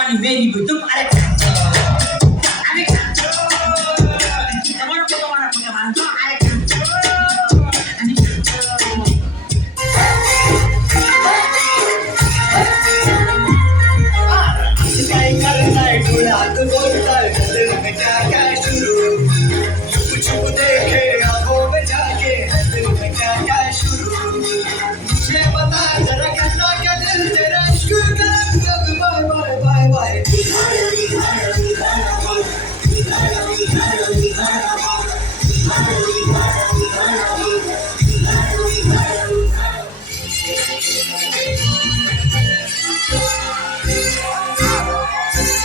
पानी मेरी भी तुम अरे अरे Mana foto mana अरे काय करताय डोळ्यात बोलताय दिल में क्या क्या शुरू छुप छुप देखे आंखों में जाके दिल में क्या क्या शुरू मुझे बता जरा कैसा क्या दिल तेरा इश्क का कब बाय बाय बाय बाय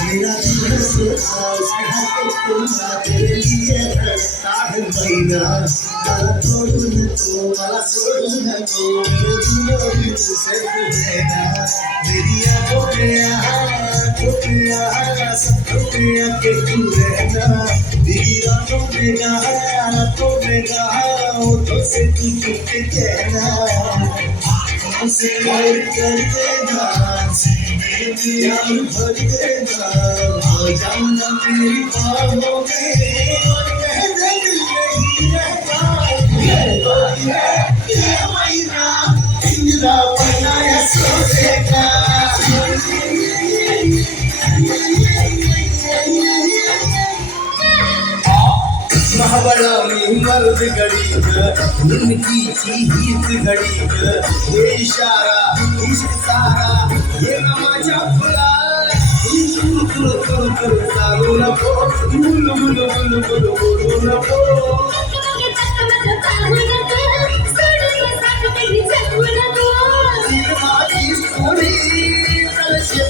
मेरा दिल से आज तुम्हारा तेरे लिए रखता है महीना मला छोड़ू न तो मेरे दिलों से रहना मेरी आंखों में सब के तू रहना मेरी रातों में होठों से तू चुप कहना उसे और कर देना यार भर देना आ जाना मेरी बाहों में और कह दे दिल नहीं रहता ये महीना इंदिरा बनाया सोचेगा महाबड़ा में मर्द गरीब उनकी चीज घड़ीब ये इशारा इश्क सारा ये नमाजा फुला सारो लपो बुल बुल बुल बुल बुल लपो सोनी कल से